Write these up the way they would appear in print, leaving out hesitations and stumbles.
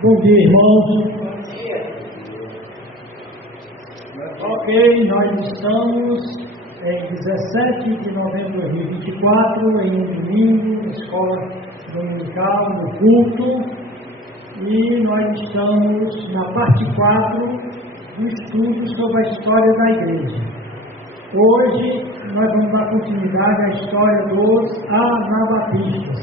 Bom dia, irmãos. Ok, nós estamos em 17 de novembro de 2024, em um domingo, na escola dominical, no culto, e nós estamos na parte 4 do estudo sobre a história da igreja. Hoje nós vamos dar continuidade à história dos anabatistas,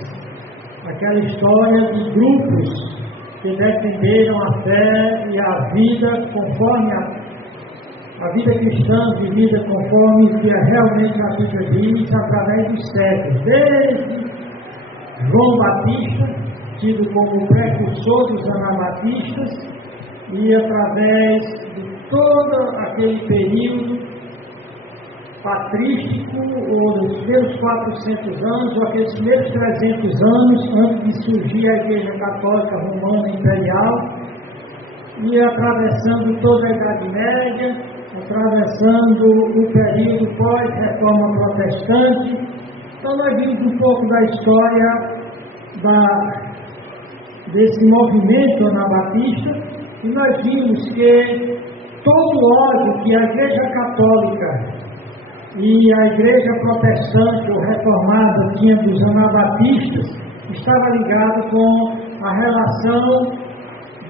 aquela história de grupos que defenderam a fé e a vida conforme a vida cristã vivida conforme que realmente a Bíblia diz através dos séculos, desde João Batista, tido como precursor dos anabatistas, e através de todo aquele período patrístico, ou dos primeiros 400 anos, ou aqueles primeiros 300 anos, antes de surgir a Igreja Católica Romana Imperial, e atravessando toda a Idade Média, atravessando o período pós-reforma protestante. Então nós vimos um pouco da história desse movimento anabatista, e nós vimos que todo o ódio que a Igreja Católica e a Igreja Protestante ou Reformada tinha dos anabatistas estava ligado com a relação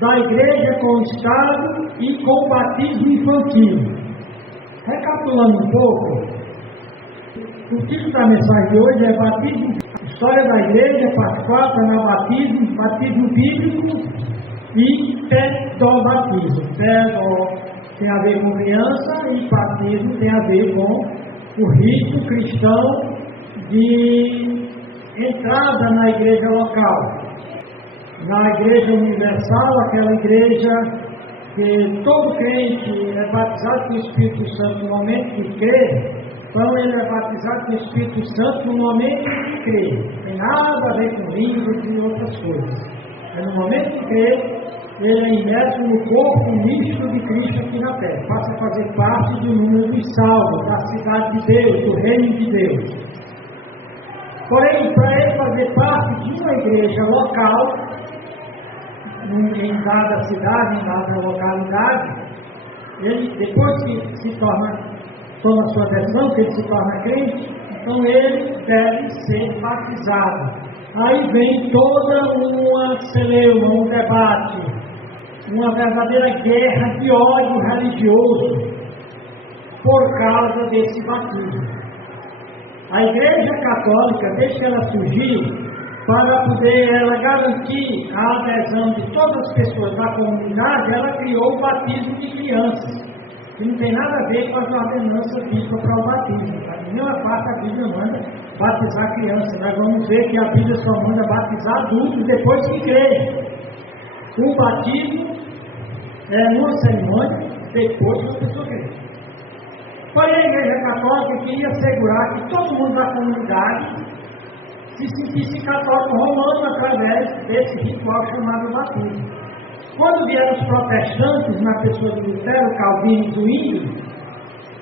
da Igreja com o Estado e com o batismo infantil. Recapitulando um pouco, o título da mensagem de hoje é Batismo, História da Igreja, parte 4, anabatismo, batismo bíblico e pedobatismo. Pedo tem a ver com criança e batismo tem a ver com o rito cristão de entrada na igreja local. Na igreja universal, aquela igreja que todo crente é batizado com o Espírito Santo no momento que crê, então ele é batizado com o Espírito Santo no momento que crê. Não tem nada a ver com línguas e outras coisas. É no momento que crê, ele é imerso no corpo místico de Cristo aqui na terra. Passa a fazer parte do número dos salvos, da cidade de Deus, do reino de Deus. Porém, para ele fazer parte de uma igreja local, em dada cidade, em dada localidade, ele, depois que se toma sua decisão, que ele se torna crente, então ele deve ser batizado. Aí vem toda uma celeuma, um debate, uma verdadeira guerra de ódio religioso por causa desse batismo. A Igreja Católica, desde que ela surgiu, para poder ela garantir a adesão de todas as pessoas da comunidade, ela criou o batismo de crianças, que não tem nada a ver com as ordenanças bíblicas para o batismo. Em nenhuma parte a Bíblia manda batizar criança. Nós vamos ver que a Bíblia só manda batizar adultos depois que crê. O batismo é uma cerimônia depois que a pessoa crê. Porém, a Igreja Católica queria assegurar que todo mundo da comunidade se sentisse católico romano através desse ritual chamado batismo. Quando vieram os protestantes, na pessoa de Lutero, Calvino e Zwingli,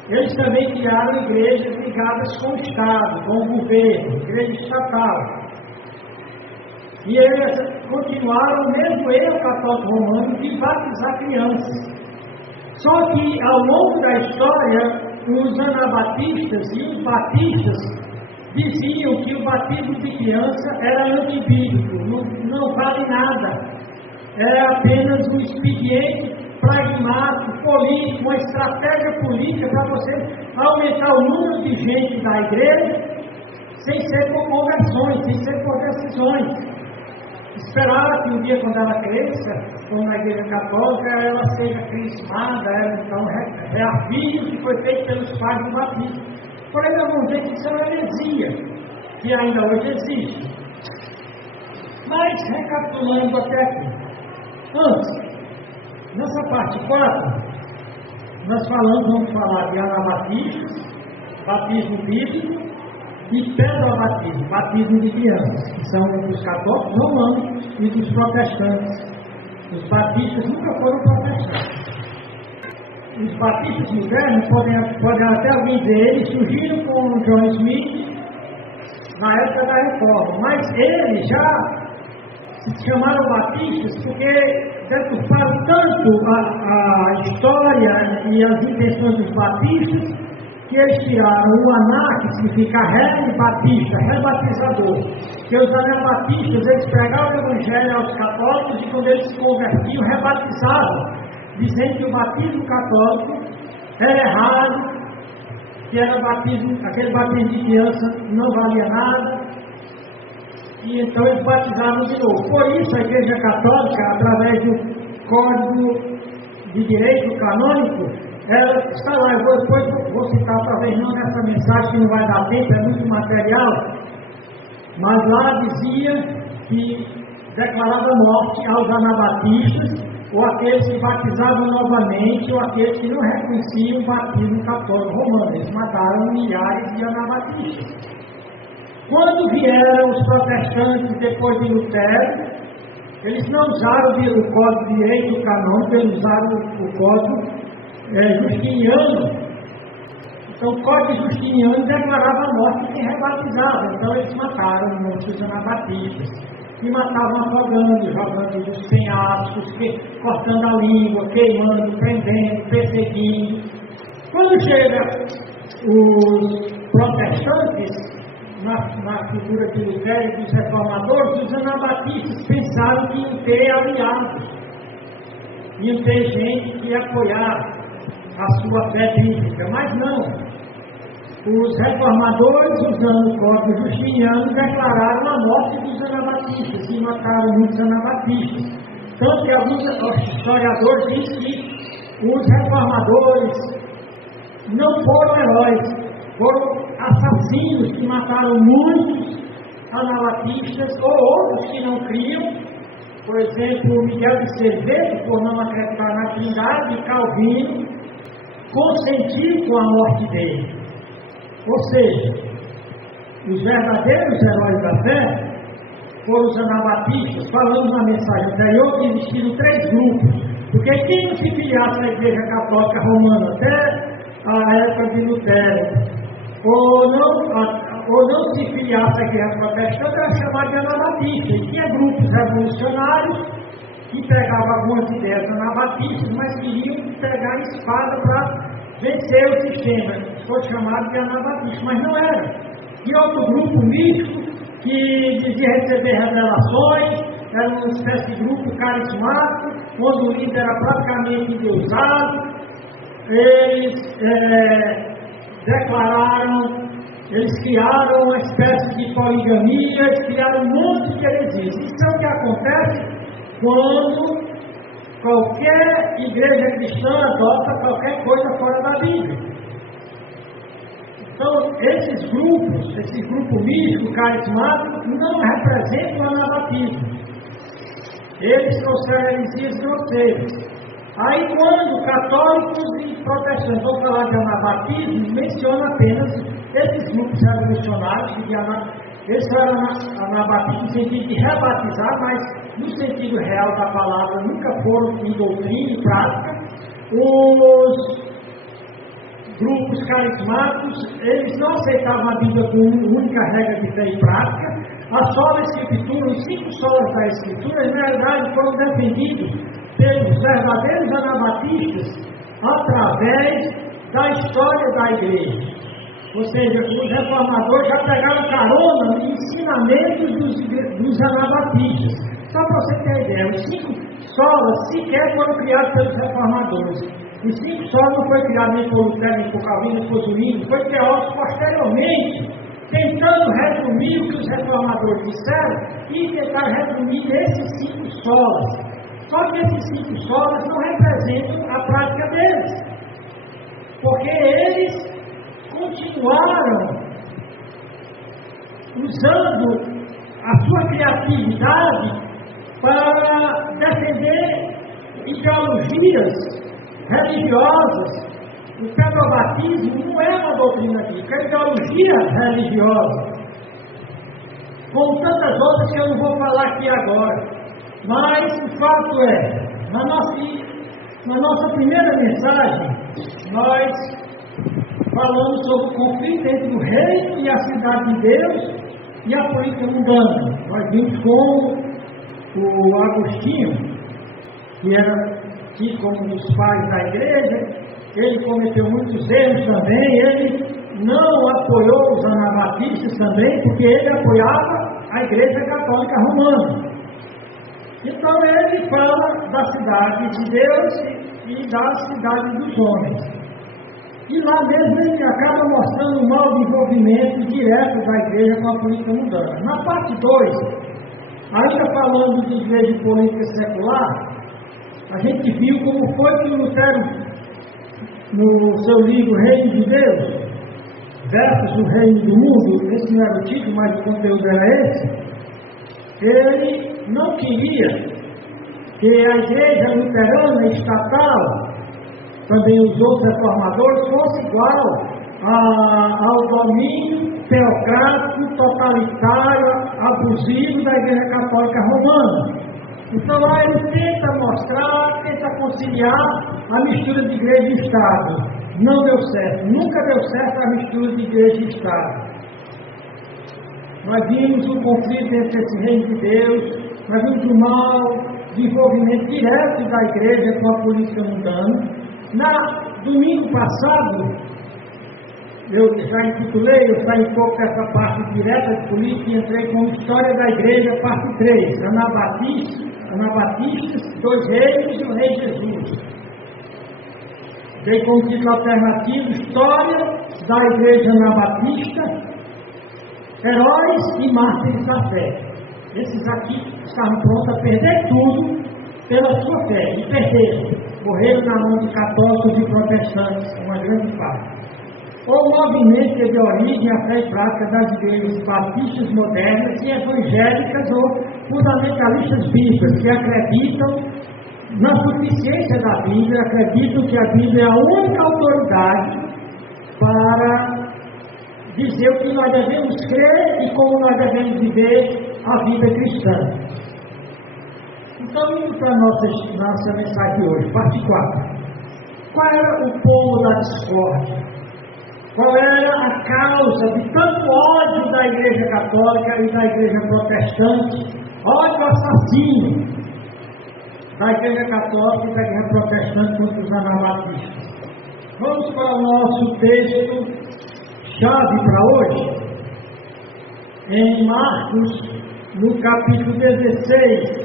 eles também criaram igrejas ligadas com o Estado, com o governo, igreja estatal. E eles continuaram, mesmo ele, o católico romano, de batizar crianças. Só que, ao longo da história, os anabatistas e os batistas diziam que o batismo de criança era antibíblico, não vale nada. É apenas um expediente pragmático, político, uma estratégia política para você aumentar o número de gente da igreja sem ser por conversões, sem ser por decisões. Esperava que um dia, quando ela cresça, como na Igreja Católica, ela seja crismada, ela então reafirme o que foi feito pelos pais do batismo. Porém, nós vamos ver que isso é uma heresia, que ainda hoje existe. Mas, recapitulando até aqui, antes, nessa parte 4, vamos falar de anabatistas, batismo bíblico e pedobatismo, batismo de crianças, que são dos católicos romanos e dos protestantes. Os batistas nunca foram protestantes. Os batistas modernos podem até alguém dizer, eles surgiram com o John Smith na época da reforma, mas eles já se chamaram batistas porque deturparam tanto a história e as intenções dos batistas, que eles tiraram o aná, que significa batista, rebatizador. Que os anabatistas, eles pregavam o evangelho aos católicos e quando eles se convertiam, rebatizavam, dizendo que o batismo católico era errado, que era batismo, aquele batismo de criança não valia nada, e então eles batizavam de novo. Por isso a Igreja Católica, através do Código de Direito Canônico, ela está lá. Eu depois vou citar, talvez não nessa mensagem, que não vai dar tempo, é muito material, mas lá dizia que declarava morte aos anabatistas, ou aqueles que batizavam novamente, ou aqueles que não reconheciam o batismo católico romano. Eles mataram milhares de anabatistas. Quando vieram os protestantes depois de Lutero, eles não usaram o Código de Direito Canônico, eles usaram o Código Justiniano. Então o Código Justiniano declarava a morte de quem rebatizava. Então eles mataram muitos anabatistas. E matavam afogando, jogando dos penhascos, cortando a língua, queimando, prendendo, perseguindo. Quando chega os protestantes, na figura de Lutero e dos reformadores, os anabatistas pensaram que iam ter aliados, iam ter gente que ia apoiar a sua fé bíblica, mas não. Os reformadores, usando o Código Justiniano, declararam a morte dos anabatistas e mataram muitos anabatistas. Tanto que alguns historiadores dizem que os reformadores não foram heróis, foram assassinos que mataram muitos anabatistas ou outros que não criam. Por exemplo, Miguel de Cerveto, por não acreditar na Trindade, e Calvino consentiu com a morte dele. Ou seja, os verdadeiros heróis da fé foram os anabatistas. Falamos na mensagem anterior que existiram 3 grupos, porque quem não se filiasse à Igreja Católica Romana até a época de Lutero, ou não se filiasse à Igreja Protestante, era chamado de anabatista. E tinha grupos revolucionários que pegavam algumas ideias anabatistas, mas queriam pegar a espada para vencer o sistema. Foi chamado de anabatista, mas não era. E outro grupo místico que dizia receber revelações, era uma espécie de grupo carismático, onde o líder era praticamente endeusado. Eles declararam, eles criaram uma espécie de poligamia, eles criaram um monte de heresias. Isso é o que acontece quando qualquer igreja cristã adota qualquer coisa fora da Bíblia. Então, esse grupo místico, carismático, não representam o anabatismo. Eles trouxeram heresias grosseiras. Aí, quando católicos e protestantes vão falar de anabatismo, mencionam apenas esses grupos revolucionários, eles eram anabatistas no sentido de rebatizar, mas no sentido real da palavra nunca foram em doutrina e prática. Os grupos carismáticos, eles não aceitavam a Bíblia como única regra de fé e prática. A sola Escritura, os 5 solas da Escritura, na realidade foram defendidos pelos verdadeiros anabatistas através da história da igreja. Ou seja, os reformadores já pegaram carona no ensinamento dos anabatistas. Só para você ter ideia, os 5 solas sequer foram criados pelos reformadores. Os 5 solas não foi criado nem por Lutero, nem por Calvino, nem por Zwingli, foi criado posteriormente, tentando resumir o que os reformadores disseram e tentar resumir esses 5 solas. Só que esses 5 solas não representam a prática deles, porque eles continuaram usando a sua criatividade para defender ideologias religiosas. O pedobatismo não é uma doutrina bíblica, é ideologia religiosa, como tantas outras que eu não vou falar aqui agora. Mas o fato é, na nossa primeira mensagem, nós falamos sobre o conflito entre o reino e a cidade de Deus e a política mundana. Nós vimos como o Agostinho, que era tido como um dos pais da igreja, ele cometeu muitos erros também, ele não apoiou os anabatistas também, porque ele apoiava a Igreja Católica Romana. Então ele fala da cidade de Deus e da cidade dos homens. E lá mesmo ele acaba mostrando um mau desenvolvimento direto da igreja com a política mundana. Na parte 2, ainda falando de igreja e política secular, a gente viu como foi que Lutero, no seu livro Reino de Deus versus o Reino do Mundo, esse não era o título, mas o conteúdo era esse, ele não queria que a igreja luterana estatal, também os outros reformadores, fosse igual ao domínio teocrático, totalitário, abusivo da Igreja Católica Romana. Então lá ele tenta mostrar, tenta conciliar a mistura de igreja e Estado. Não deu certo, nunca deu certo a mistura de igreja e Estado. Nós vimos o conflito entre esse reino de Deus, nós vimos o mau desenvolvimento direto da igreja com a política mundana. Domingo passado, eu já intitulei, eu saí um pouco dessa parte direta de política e entrei com História da Igreja, parte 3, Anabatistas, dois reinos e o Rei Jesus. Dei como título alternativo História da Igreja Anabatista, Heróis e Mártires da Fé. Esses aqui estavam prontos a perder tudo pela sua fé, e perderam. Morreram na mão de católicos e protestantes, uma grande parte. O movimento teve origem à fé e prática das igrejas batistas modernas e evangélicas ou fundamentalistas bíblicas, que acreditam na suficiência da Bíblia, acreditam que a Bíblia é a única autoridade para dizer o que nós devemos crer e como nós devemos viver a vida cristã. Então, indo para a nossa mensagem de hoje, parte 4. Qual era o polo da discórdia? Qual era a causa de tanto ódio da Igreja Católica e da Igreja Protestante? Ódio assassino da Igreja Católica e da Igreja Protestante contra os anabatistas. Vamos para o nosso texto-chave para hoje, em Marcos, no capítulo 16.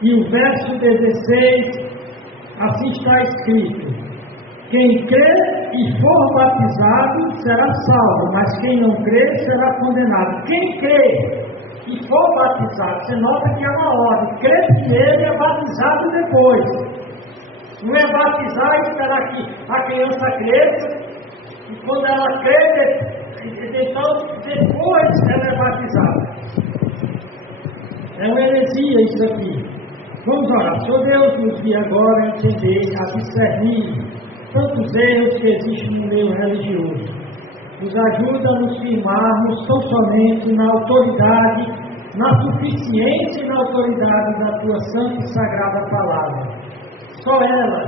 E o verso 16, assim está escrito: quem crê e for batizado será salvo, mas quem não crê será condenado. Quem crê e for batizado, você nota que é uma ordem: crê primeiro e é batizado depois. Não é batizar e esperar que a criança cresça, e quando ela crê, então depois ela é batizada. É uma heresia isso aqui. Vamos orar. Senhor Deus, nos guia agora a entender, a discernir tantos erros que existem no meio religioso. Nos ajuda a nos firmarmos tão somente na autoridade, na suficiência e na autoridade da Tua santa e sagrada palavra. Só ela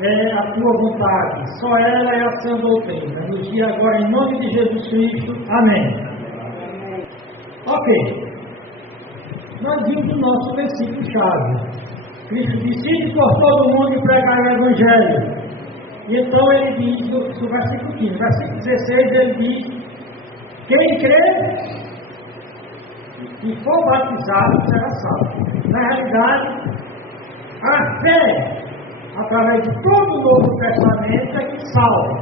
é a Tua vontade, só ela é a sã doutrina. Nos guia agora em nome de Jesus Cristo. Amém. Ok. Nós vimos o nosso versículo-chave. Cristo disse: ide por todo mundo e pregar o Evangelho. E então ele diz, no versículo 15, no versículo 16, ele diz: quem crê e for batizado será salvo. Na realidade, a fé, através de todo o Novo Testamento, é que salva.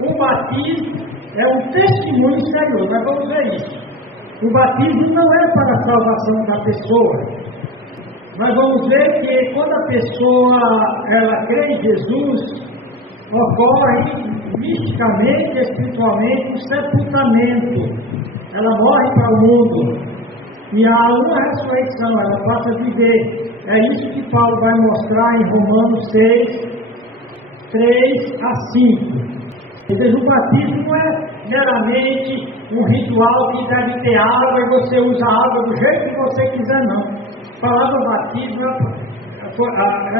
O batismo é um testemunho exterior. Nós vamos ver isso. O batismo não é para a salvação da pessoa. Nós vamos ver que quando a pessoa ela crê em Jesus, ocorre misticamente, espiritualmente, um sepultamento. Ela morre para o mundo. E há uma ressurreição, ela passa a viver. É isso que Paulo vai mostrar em Romanos 6, 3 a 5. O batismo não é meramente um ritual que deve ter água e você usa a água do jeito que você quiser, não. A palavra batismo,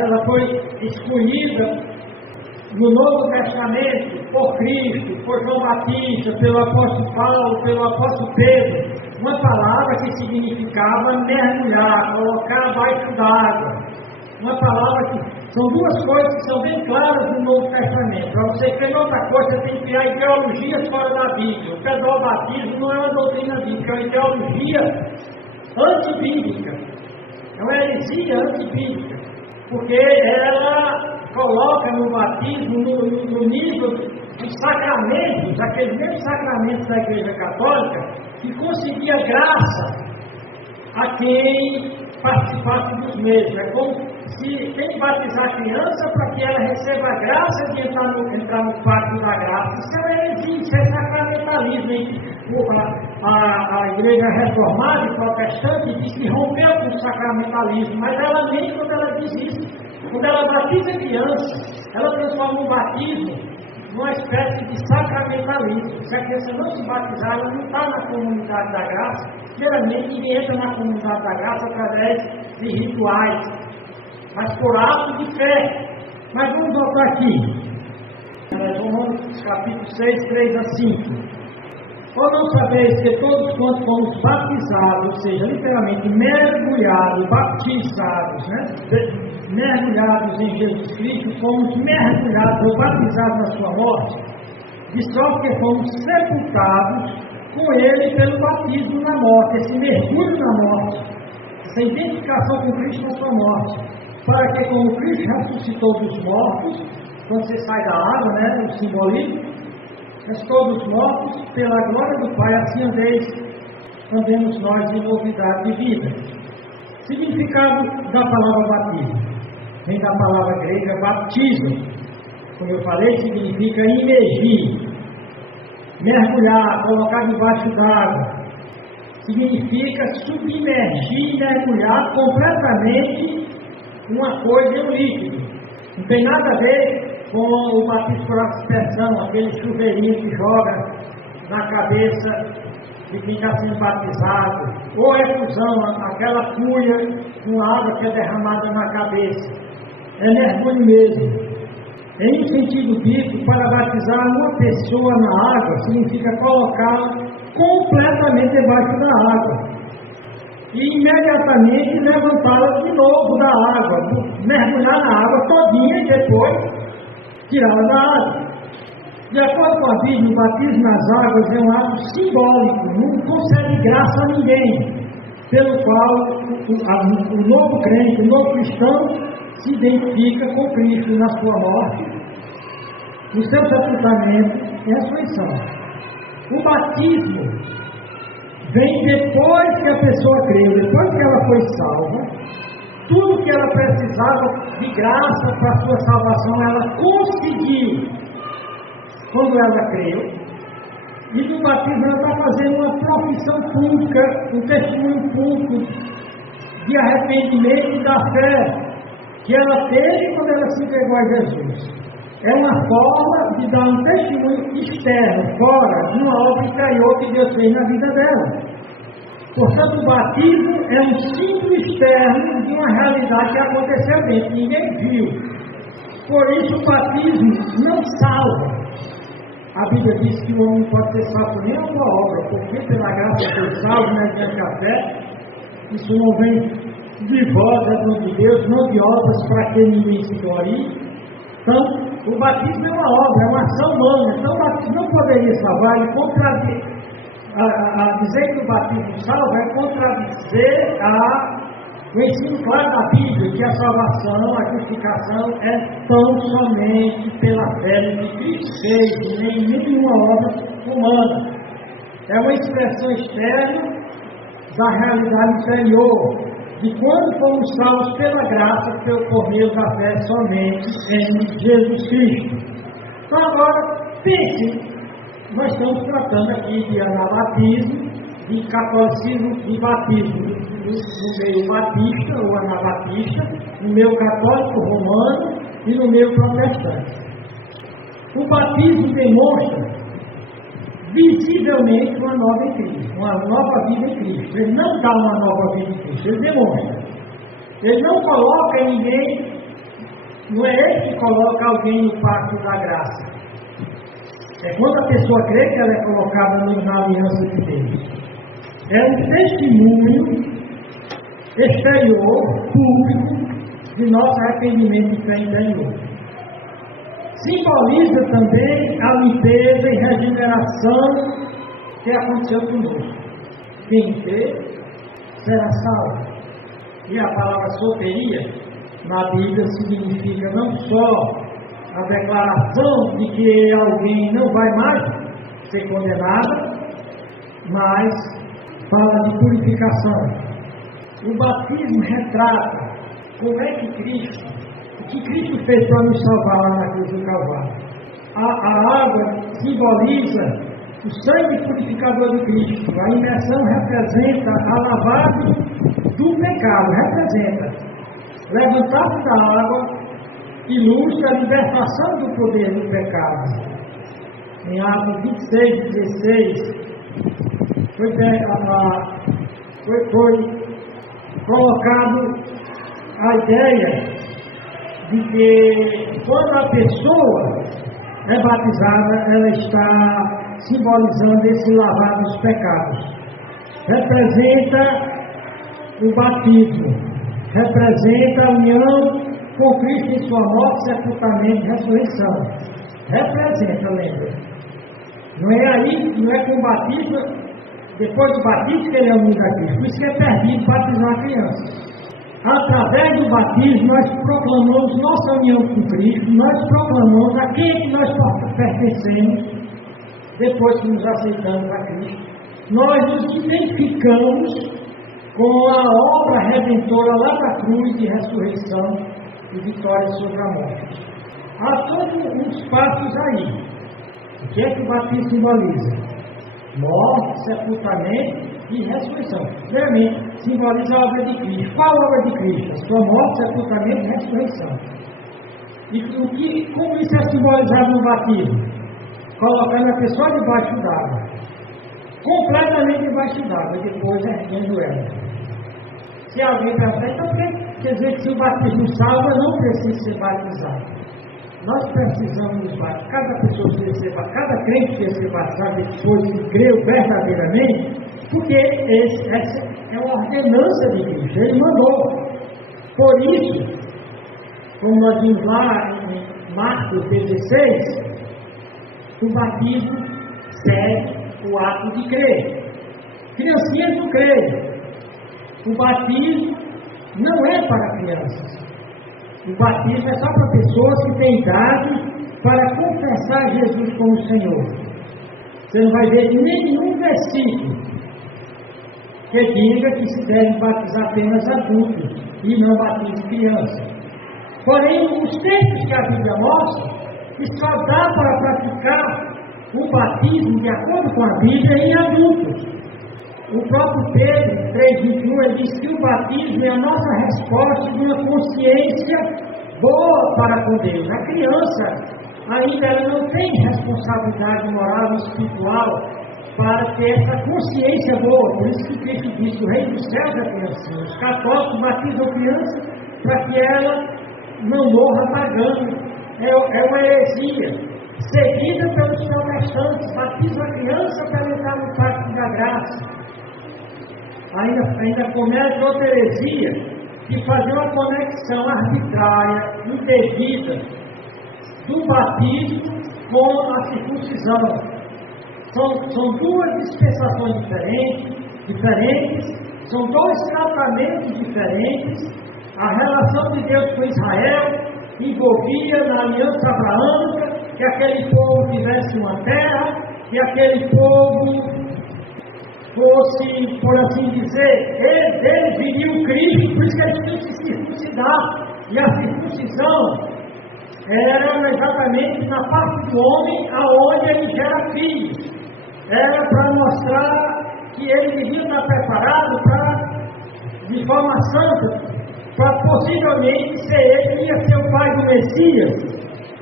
ela foi escolhida no Novo Testamento por Cristo, por João Batista, pelo apóstolo Paulo, pelo apóstolo Pedro, uma palavra que significava mergulhar, colocar abaixo d'água. Uma palavra que são duas coisas que são bem claras no Novo Testamento. Para você crer em outra coisa, você tem que criar ideologias fora da Bíblia. O pedobatismo não é uma doutrina bíblica, é uma ideologia antibíblica. É uma heresia antibíblica. Porque ela coloca no batismo, no nível dos sacramentos, aqueles mesmos sacramentos da Igreja Católica, que conseguia graça a quem participasse dos mesmos. É como se tem que batizar a criança para que ela receba a graça de entrar no pacto da graça. Isso é heresia, isso é sacramentalismo. Hein? A Igreja Reformada e Protestante diz que rompeu com o sacramentalismo, mas ela nem quando ela diz isso. Quando ela batiza a criança, ela transforma o batismo numa espécie de sacramentalismo. Se a criança não se batizar, ela não está na comunidade da graça. Geralmente ninguém entra na comunidade da graça através de rituais, mas por ato de fé. Mas vamos voltar aqui. Romanos capítulo 6, 3 a 5. Ou não sabeis que todos quantos fomos batizados, ou seja, literalmente mergulhados, batizados, mergulhados em Jesus Cristo, fomos mergulhados ou batizados na sua morte, de sorte que fomos sepultados com Ele pelo batismo na morte, esse mergulho na morte, essa identificação com Cristo na sua morte, para que como Cristo ressuscitou dos mortos, quando você sai da água, o simbolismo, mas todos mortos pela glória do Pai, assim andemos nós em novidade de vida. Significado da palavra batismo. Vem da palavra grega batismo. Como eu falei, significa imergir, mergulhar, colocar debaixo d'água. Significa submergir, mergulhar completamente uma coisa em um líquido. Não tem nada a ver com o batismo por aspersão, aquele chuveirinho que joga na cabeça de quem está sendo batizado, ou efusão, aquela cuia com água que é derramada na cabeça. É mergulho mesmo. Em sentido bíblico, para batizar uma pessoa na água, significa colocá-la completamente debaixo da água e imediatamente levantá-la de novo da água, mergulhar na água todinha e depois tirá-la da água. De acordo com a Bíblia, o batismo nas águas é um ato simbólico, não concede graça a ninguém, pelo qual o novo crente, o novo cristão, se identifica com Cristo na sua morte, no seu sepultamento e ressurreição. O batismo vem depois que a pessoa creu, depois que ela foi salva. Tudo que ela precisava de graça para a sua salvação, ela conseguiu quando ela creu. E no batismo ela está fazendo uma profissão pública, um testemunho público de arrependimento da fé que ela teve quando ela se entregou a Jesus. É uma forma de dar um testemunho externo, fora de uma obra interior que Deus fez na vida dela. Portanto, o batismo é um símbolo externo de uma realidade que aconteceu dentro, ninguém viu. Por isso, o batismo não salva. A Bíblia diz que o homem não pode ser salvo por nenhuma obra, porque pela graça foi salvo mediante a fé. Isso não vem de vós, é dom de Deus, não de obras para que ninguém se glorie. Então, o batismo é uma obra, é uma ação humana. Então, o batismo não poderia salvar, ele contradiz. A dizer que o batismo salva é contradizer o ensino claro da Bíblia, que a salvação, a justificação é tão somente pela fé de Cristo fez, nem nenhuma obra humana. É uma expressão externa da realidade interior, de quando fomos salvos pela graça, por meio da fé somente em Jesus Cristo. Então agora, pense. Nós estamos tratando aqui de anabatismo, de catolicismo e batismo, no meio batista ou anabatista, no meio católico romano e no meio protestante. O batismo demonstra visivelmente uma nova em Cristo, uma nova vida em Cristo. Ele não dá uma nova vida em Cristo, ele demonstra. Ele não coloca ninguém, não é ele que coloca alguém no pacto da graça. É quando a pessoa crê que ela é colocada na aliança de Deus. é um testemunho exterior, público, de nosso arrependimento de fé interior. Simboliza também a limpeza e regeneração que aconteceu conosco. Quem crê será salvo. E a palavra solteria na Bíblia significa não só a declaração de que alguém não vai mais ser condenado, mas fala de purificação. O batismo retrata como é que o que Cristo fez para nos salvar lá na cruz do Calvário. A água simboliza o sangue purificador de Cristo. A imersão representa a lavagem do pecado, representa levantar-se da água, ilustra a libertação do poder do pecado. Em Atos 26, 16, foi colocado a ideia de que quando a pessoa é batizada, ela está simbolizando esse lavar dos pecados. Representa o batismo, representa a união com Cristo em sua morte, sepultamento e ressurreição. Representa, lembra? Não é com o batismo, depois do batismo que ele é unido a Cristo. Por isso que é perdido batizar a criança. Através do batismo, nós proclamamos nossa união com Cristo, nós proclamamos a quem nós pertencemos, depois que nos aceitamos a Cristo. Nós nos identificamos com a obra redentora lá da cruz de ressurreição e vitória sobre a morte. Há todos uns passos aí. O que é que o batismo simboliza? Morte, sepultamento e ressurreição. Primeiramente, simboliza a obra de Cristo. Qual a obra de Cristo? A sua morte, sepultamento e ressurreição. E como isso é simbolizado no batismo? Colocando a pessoa debaixo d'água. Completamente debaixo d'água, e depois erguendo ela. Se alguém perguntar, então quer dizer que se o batismo salva, não precisa ser batizado. Nós precisamos nos batizar, cada pessoa precisa ser batizada, cada crente precisa ser batizado depois que creu verdadeiramente, porque essa é uma ordenança de Cristo, Ele mandou. Por isso, como nós vimos lá em Marcos 16, o batismo segue o ato de crer. Criancinhas não creem. O batismo não é para crianças. O batismo é só para pessoas que têm idade para confessar Jesus como Senhor. Você não vai ver nenhum versículo que diga que se deve batizar apenas adultos e não batize crianças. Porém, os textos que a Bíblia mostra, que só dá para praticar o batismo de acordo com a Bíblia em adultos. O próprio Pedro 3,21, ele diz que o batismo é a nossa resposta de uma consciência boa para com Deus. A criança ainda ela não tem responsabilidade moral e espiritual para ter essa consciência boa. Por isso que Cristo diz que o reino dos céus é criancinha. Os católicos batizam a criança para que ela não morra pagando. É uma heresia. Seguida pelos protestantes, batizam a criança para entrar no pacto da graça. Ainda comete outra heresia de fazer uma conexão arbitrária, indevida, do batismo com a circuncisão. São duas dispensações diferentes, são dois tratamentos diferentes. A relação de Deus com Israel envolvia na aliança abraâmica que aquele povo tivesse uma terra, que aquele povo fosse, por assim dizer, deles viria o Cristo, por isso que eles tinham que se circuncidar. E a circuncisão era exatamente na parte do homem aonde ele gera filhos. Era para mostrar que ele devia estar preparado para, de forma santa, para possivelmente ser ele que ia ser o pai do Messias.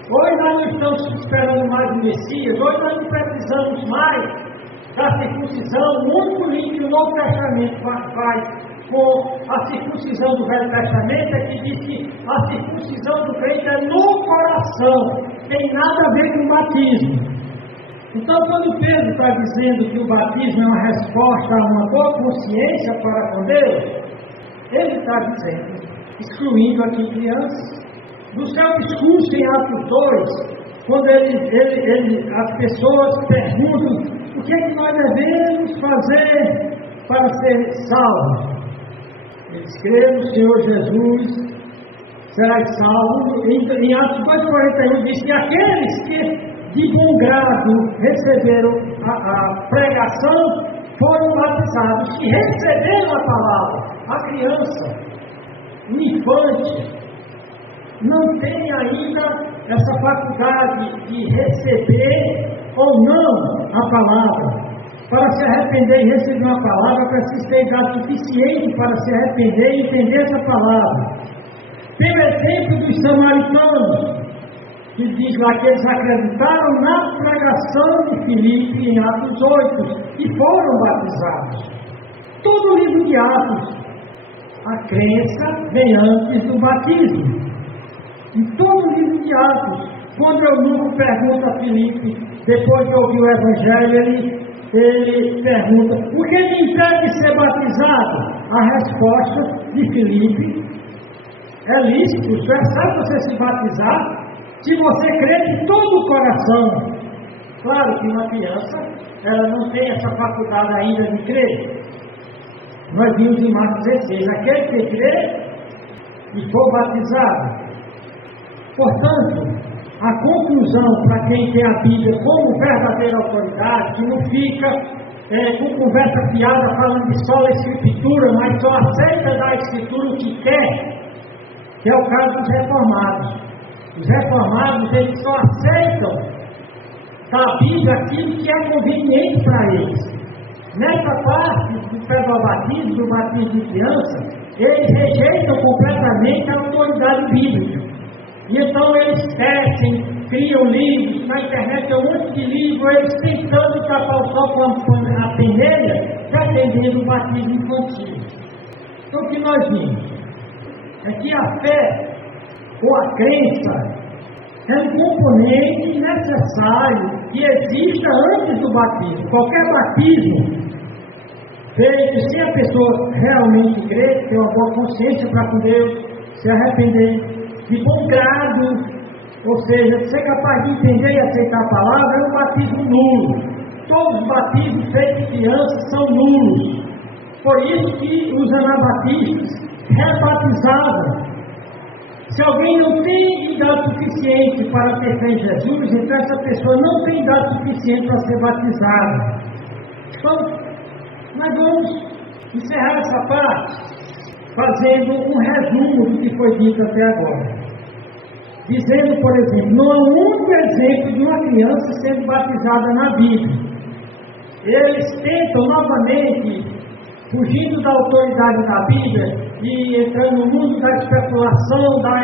Hoje nós não estamos esperando mais o Messias, hoje nós não precisamos mais da circuncisão. O único link que o Novo Testamento faz com a circuncisão do Velho Testamento é que diz que a circuncisão do crente é no coração, tem nada a ver com o batismo. Então, quando Pedro está dizendo que o batismo é uma resposta a uma boa consciência para com Deus, ele está dizendo, excluindo aqui crianças. No seu discurso em Atos 2, quando as pessoas perguntam o que é que nós devemos fazer para ser salvos, eles creem no Senhor Jesus, serás salvo. Em Atos 2,41 diz que aqueles que de bom grado receberam a pregação foram batizados, que receberam a palavra. A criança, o infante, não tem ainda essa faculdade de receber ou não a palavra. Para se arrepender e receber uma palavra, precisa ter idade suficiente para se arrepender e entender essa palavra. Pelo exemplo dos samaritanos, que diz lá que eles acreditaram na pregação de Filipe em Atos 8 e foram batizados. Todo o livro de Atos, a crença vem antes do batismo. Em todo o livro de Atos, quando Eunuco pergunta a Filipe, depois de ouvir o Evangelho, ele pergunta: o que me impede de ser batizado? A resposta de Filipe: é lícito, é certo você se batizar se você crê de todo o coração. Claro que uma criança, ela não tem essa faculdade ainda de crer. Nós vimos em Marcos 16, aquele que crê e for batizado. Portanto, a conclusão para quem tem a Bíblia como verdadeira autoridade, que não fica com conversa fiada falando de só a Escritura, mas só aceita da Escritura o que quer, que é o caso dos reformados. Os reformados, eles só aceitam da Bíblia aquilo que é conveniente para eles. Nessa parte do pedobatismo, do batismo de criança, eles rejeitam completamente a autoridade bíblica. E então eles tecem, criam livros, na internet tem um monte de livros, eles tentando tapar o sol com a peneira, defendendo o batismo infantil. Então o que nós vimos é que a fé, ou a crença, é um componente necessário que exista antes do batismo. Qualquer batismo feito sem a pessoa realmente crer, ter uma boa consciência para com Deus, se arrepender, de bom grado, ou seja, ser capaz de entender e aceitar a palavra, é um batismo nulo. Todos os batismos feitos de crianças são nulos. Por isso que os anabatistas rebatizavam. Se alguém não tem idade suficiente para ter fé em Jesus, então essa pessoa não tem idade suficiente para ser batizada. Então, nós vamos encerrar essa parte fazendo um resumo do que foi dito até agora. Dizendo, por exemplo, não há um único exemplo de uma criança sendo batizada na Bíblia. Eles tentam novamente, fugindo da autoridade da Bíblia e entrando no mundo da especulação, da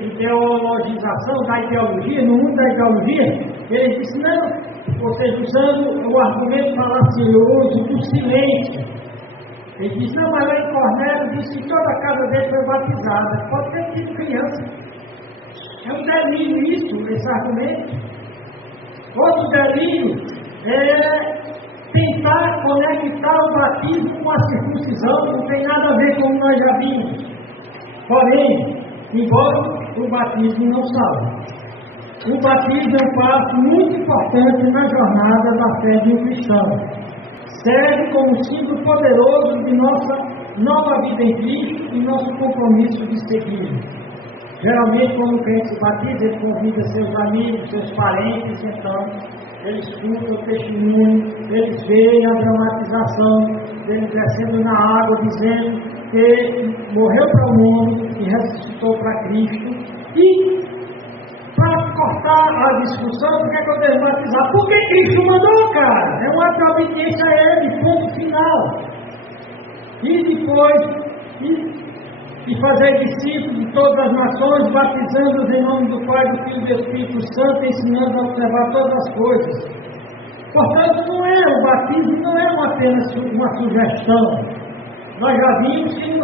ideologização, da ideologia, no mundo da ideologia, eles dizem não, ou seja, usando o argumento falacioso do silêncio. Ele diz, não, mas lá em Cornélio disse que toda a casa dele foi batizada. Pode ter sido criança. É um delírio isso, esse argumento. Outro delírio é tentar conectar o batismo com a circuncisão, não tem nada a ver com o que nós já vimos. Porém, embora o batismo não salve, o batismo é um passo muito importante na jornada da fé de um cristão. Serve como símbolo poderoso de nossa nova vida em Cristo e nosso compromisso de seguir. Geralmente, quando o crente se batiza, ele convida seus amigos, seus parentes, então eles escutam o testemunho, eles veem a dramatização dele descendo na água, dizendo que morreu para o mundo e ressuscitou para Cristo. E para cortar a discussão, por que eu devo batizar? Porque Cristo mandou, cara. É um ato de obediência a Ele, ponto final. E depois, e fazer discípulos de todas as nações, batizando-os em nome do Pai, do Filho e do Espírito Santo, ensinando a observar todas as coisas. Portanto, o batismo não é apenas uma sugestão. Nós já vimos que eu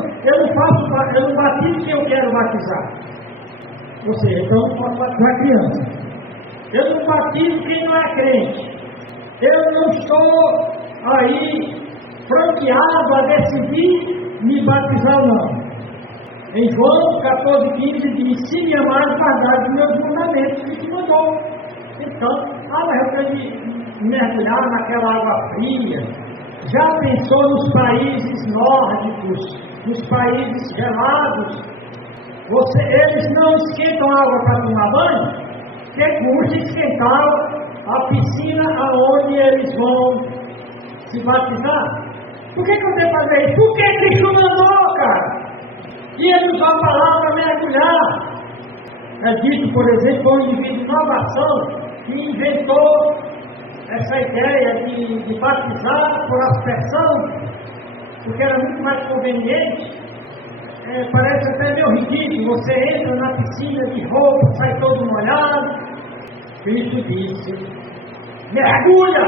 não batizo quem eu quero batizar. Ou seja, então não posso batizar criança. Eu não batizo quem não é crente. Eu não estou aí franqueado a decidir me batizar ou não. Em João 14,15 diz: se me amares, guardai os meus mandamentos, que te mandou. Então, mas eu tenho que mergulhar naquela água fria. Já pensou nos países nórdicos, nos países gelados? Eles não esquentam água para tomar banho? Que custa esquentar a piscina aonde eles vão se batizar? Por que eu tenho que fazer isso? Por que Cristo mandou, cara? E ele usou a palavra mergulhar. É dito, por exemplo, por um indivíduo de inovação que inventou essa ideia de batizar por aspersão, porque era muito mais conveniente. Parece até meio ridículo. Você entra na piscina de roupa, sai todo molhado. Cristo disse: mergulha!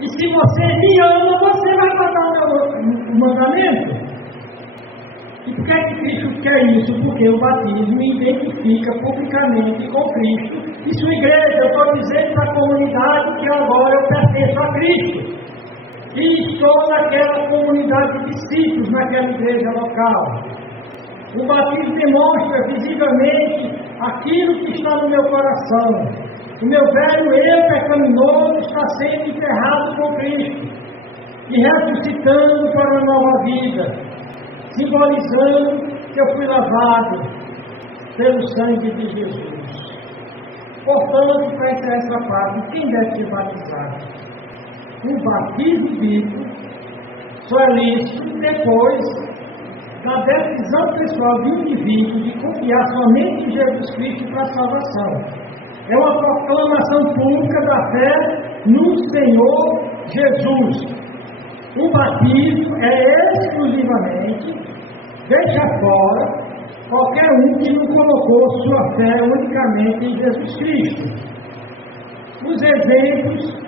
E se você me ama, você vai guardar o mandamento. E por que é que Cristo quer isso? Porque o batismo me identifica publicamente com Cristo e sua igreja. Eu estou dizendo para a comunidade que agora eu pertenço a Cristo. E estou naquela comunidade de discípulos, naquela igreja local. O batismo demonstra visivelmente aquilo que está no meu coração. O meu velho eu pecaminoso está sendo enterrado com Cristo e ressuscitando para uma nova vida, simbolizando que eu fui lavado pelo sangue de Jesus. Portanto, para entrar essa parte, quem deve ser batizado? O batismo bíblico só é lícito depois da decisão pessoal do indivíduo de confiar somente em Jesus Cristo para a salvação. É uma proclamação pública da fé no Senhor Jesus. O batismo é exclusivamente, deixa fora, qualquer um que não colocou sua fé unicamente em Jesus Cristo. Os exemplos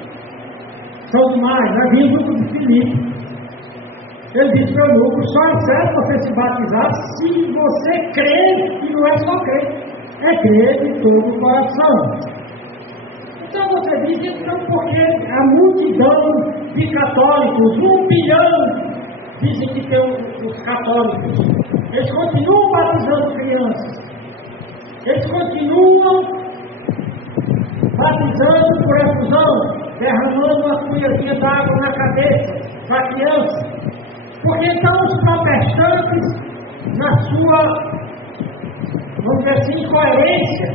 são demais. Havia o grupo de Filipe. Ele disse para o grupo: só é certo você se batizar se você crê, e não é só crer, é crer de todo o coração. Então você diz: então porque a multidão de católicos, 1 bilhão, dizem que tem os católicos, eles continuam batizando crianças, eles continuam batizando por efusão, derramando uma colherzinha d'água na cabeça da criança. Porque então os protestantes, na sua, vamos dizer assim, incoerência,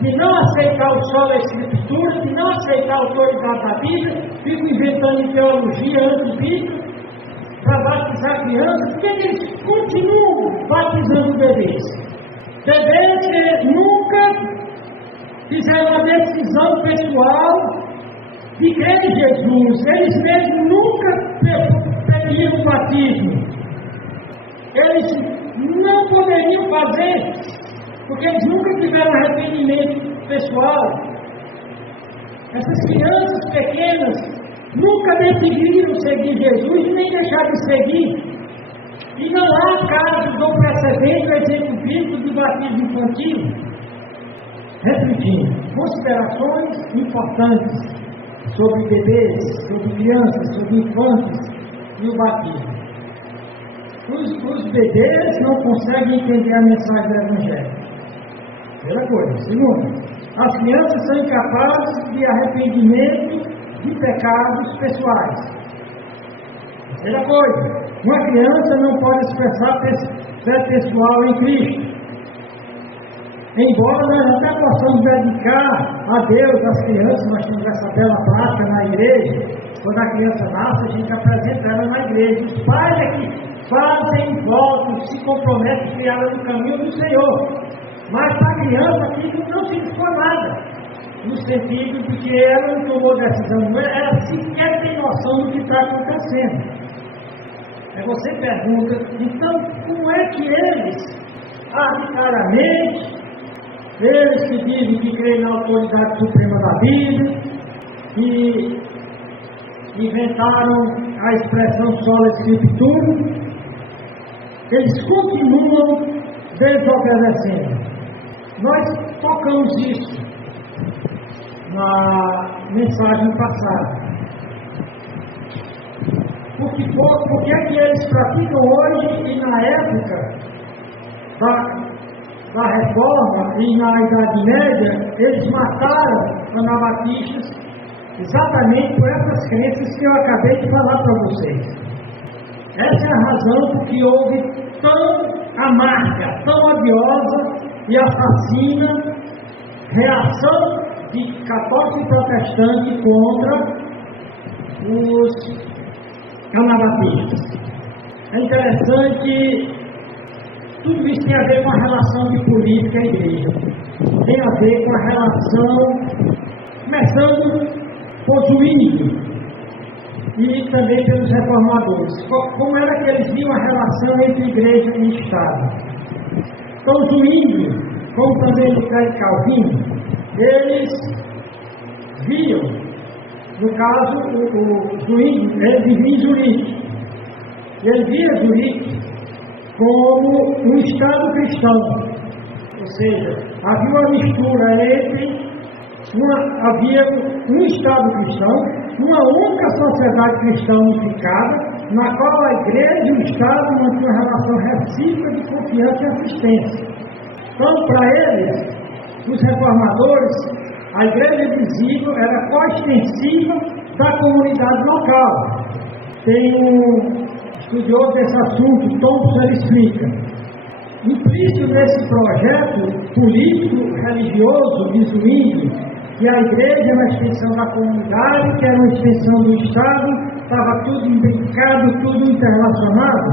de não aceitar o solo da Escritura, de não aceitar a autoridade da Bíblia, ficam inventando teologia antibíblica para batizar crianças. Por que eles continuam batizando bebês? Bebês que nunca fizeram uma decisão pessoal de crer em Jesus. Eles mesmos nunca pediram o batismo. Eles não poderiam fazer, porque eles nunca tiveram arrependimento pessoal. Essas crianças pequenas nunca decidiram seguir Jesus e nem deixar de seguir. E não há casos do precedente, exemplo bíblico de batismo infantil. Repetindo, considerações importantes sobre bebês, sobre crianças, sobre infantes e o batismo. Os bebês não conseguem entender a mensagem do Evangelho. Primeira coisa. Segundo, as crianças são incapazes de arrependimento de pecados pessoais. Terceira coisa, uma criança não pode expressar fé pessoal em Cristo. Embora nós até possamos dedicar a Deus as crianças, nós temos essa bela prática na igreja. Quando a criança nasce, a gente apresenta ela na igreja. Os pais é que fazem votos, se comprometem a criar ela no caminho do Senhor. Mas para a criança aquilo não significa nada, no sentido de que ela não tomou decisão, ela sequer tem noção do que está acontecendo. Aí você pergunta: então como é que eles, arbitrariamente, eles que dizem que creem na autoridade suprema da Bíblia, que inventaram a expressão sola escritura, eles continuam desobedecendo? Nós tocamos isso na mensagem passada. Porque é que eles praticam hoje e na época da Reforma e na Idade Média, eles mataram anabatistas exatamente por essas crenças que eu acabei de falar para vocês. Essa é a razão por que houve tão amarga, tão odiosa e assassina reação de católicos e protestantes contra os anabatistas. É interessante, tudo isso tem a ver com a relação de política e igreja. Tem a ver com a relação, começando por Zwinglio e também pelos reformadores. Como era que eles viam a relação entre igreja e Estado? Então, Zwinglio, como também Lutero e Calvino, eles viam, no caso, o Zwinglio, ele vivia em Zurique. Ele via Zurique como um Estado cristão. Ou seja, havia uma mistura entre havia um Estado cristão, uma única sociedade cristã unificada, na qual a igreja e o Estado mantinham uma relação recíproca de confiança e assistência. Então, para eles, os reformadores, a igreja visível era coextensiva da comunidade local. Tem um estudioso desse assunto, Thompson, ele explica. Implícito nesse projeto político-religioso de Zwinglio, que a igreja era uma extensão da comunidade, que era uma extensão do Estado, estava tudo imbricado, tudo interrelacionado,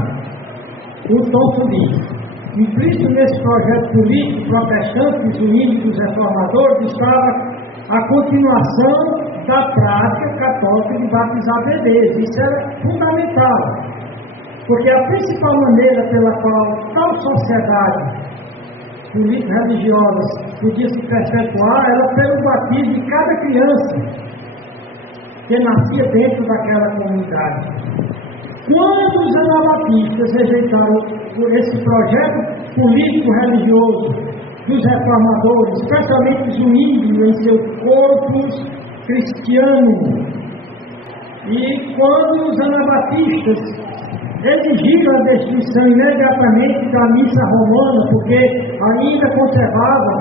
o Thompson diz. Implícito nesse projeto político protestante de Zwinglio dos reformadores estava a continuação da prática católica de batizar bebês. Isso era fundamental, porque a principal maneira pela qual tal sociedade político-religiosa podia se perpetuar era pelo batismo de cada criança que nascia dentro daquela comunidade. Quando os anabatistas rejeitaram esse projeto político-religioso dos reformadores, especialmente Zwinglio em seu corpus cristiano, e quando os anabatistas exigiram a destruição imediatamente da missa romana, porque ainda conservava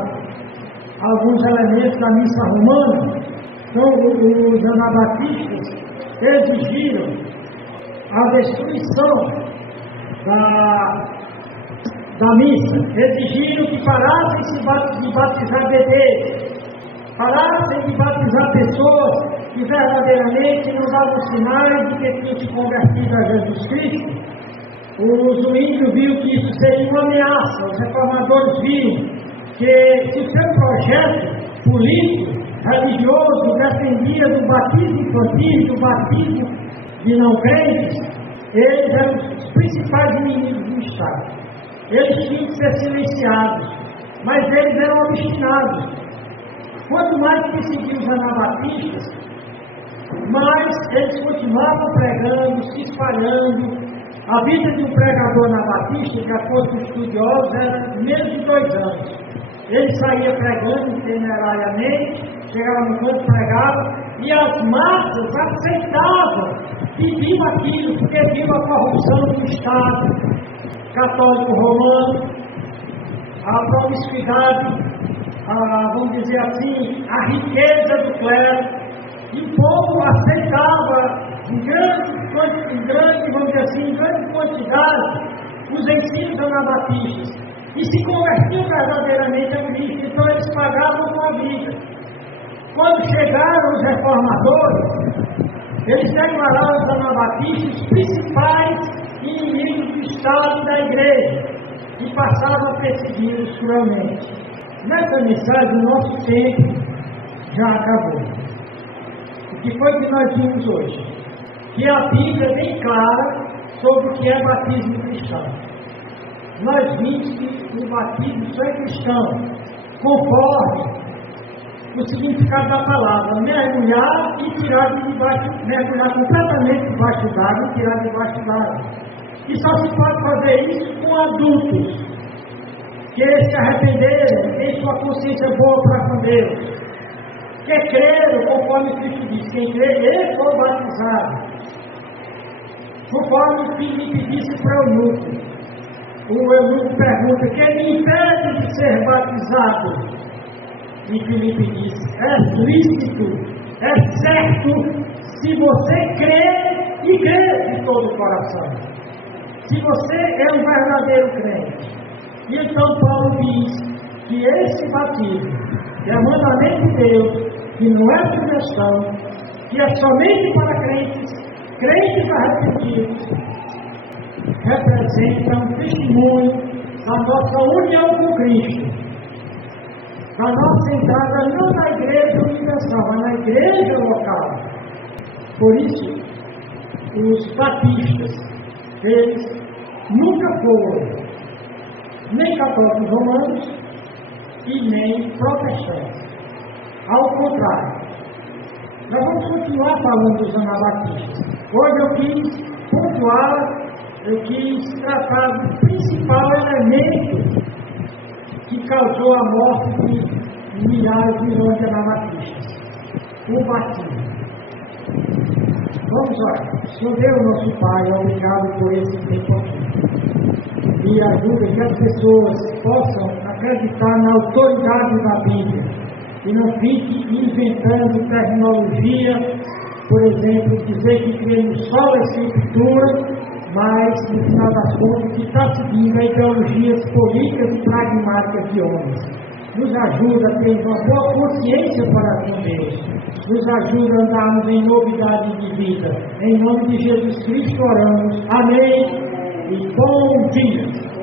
alguns elementos da missa romana, então os anabatistas exigiram a destruição da missa, exigiram que parassem de batizar bebês, parassem de batizar pessoas que verdadeiramente não davam sinais de que tinham se convertido a Jesus Cristo. O Zwinglio viu que isso seria uma ameaça. Os reformadores viram que se o seu projeto político, religioso, dependia do batismo infantil, do batismo de não crentes, eles eram os principais inimigos do Estado. Eles tinham que ser silenciados, mas eles eram obstinados. Quanto mais perseguiam os anabatistas, mas eles continuavam pregando, se espalhando. A vida de um pregador anabatista, de acordo com os estudiosos, era menos de 2 anos. Ele saía pregando temerariamente, chegava no canto, pregava, e as massas aceitavam e viam aquilo, porque viam a corrupção do Estado católico romano, a promiscuidade, vamos dizer assim, a riqueza do clero. E o povo aceitava em grande quantidade os ensinos anabatistas e se convertiam verdadeiramente a Cristo. Então eles pagavam com a vida. Quando chegaram os reformadores, eles declararam os anabatistas os principais inimigos do Estado e da Igreja e passaram a persegui-los cruelmente. Nessa mensagem, o nosso tempo já acabou. O que foi que nós vimos hoje? Que a Bíblia é bem clara sobre o que é batismo cristão. Nós vimos que o batismo só é cristão, conforme o significado da palavra: mergulhar e tirar de debaixo, mergulhar completamente debaixo d'água e tirar debaixo d'água. E só se pode fazer isso com adultos que se arrependerem, têm sua consciência boa para com Deus. que creram, conforme Cristo diz, quem crê e for batizado. Conforme Filipe disse para o eunuco. O eunuco pergunta, quem me impede de ser batizado? E Filipe disse, é lícito, é certo, se você crê e crê de todo o coração. Se você é um verdadeiro crente. E então Paulo diz que esse batismo, que é mandamento de Deus, que não é sugestão, que é somente para crentes arrependidos, representa um testemunho da nossa união com Cristo, da nossa entrada não na igreja universal, mas na igreja local. Por isso, os batistas, eles nunca foram nem católicos romanos e nem protestantes. Ao contrário, nós vamos continuar falando dos anabatistas. Hoje eu quis pontuar, eu quis tratar do principal elemento que causou a morte de milhares de milhões de anabatistas: o batismo. Vamos orar. Senhor Deus, nosso Pai, obrigado por esse tempo aqui. E ajuda que as pessoas possam acreditar na autoridade da Bíblia. E não fique inventando terminologia, por exemplo, dizer que cremos só na Escritura, mas, no final das contas, que está seguindo a ideologias políticas e pragmáticas de homens. Nos ajuda a ter uma boa consciência para com Deus. Nos ajuda a andarmos em novidade de vida. Em nome de Jesus Cristo oramos. Amém. E bom dia.